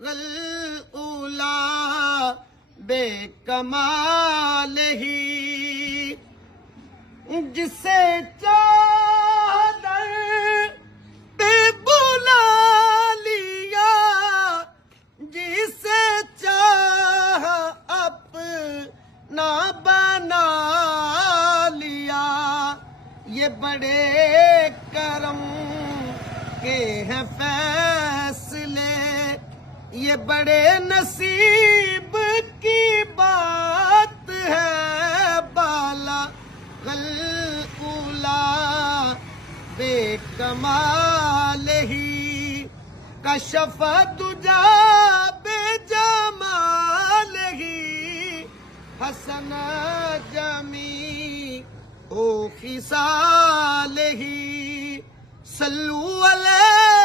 الأولى بكماله جسے چادر پہ بلا لیا جسے چاہ اپنا بنا لیا یہ بڑے کرم کے ہیں فیصلے یہ بڑے نصیب کی بات ہے بالا الأولى بكماله كشف الدجى بجماله حسن جميع خصاله صلوا عليه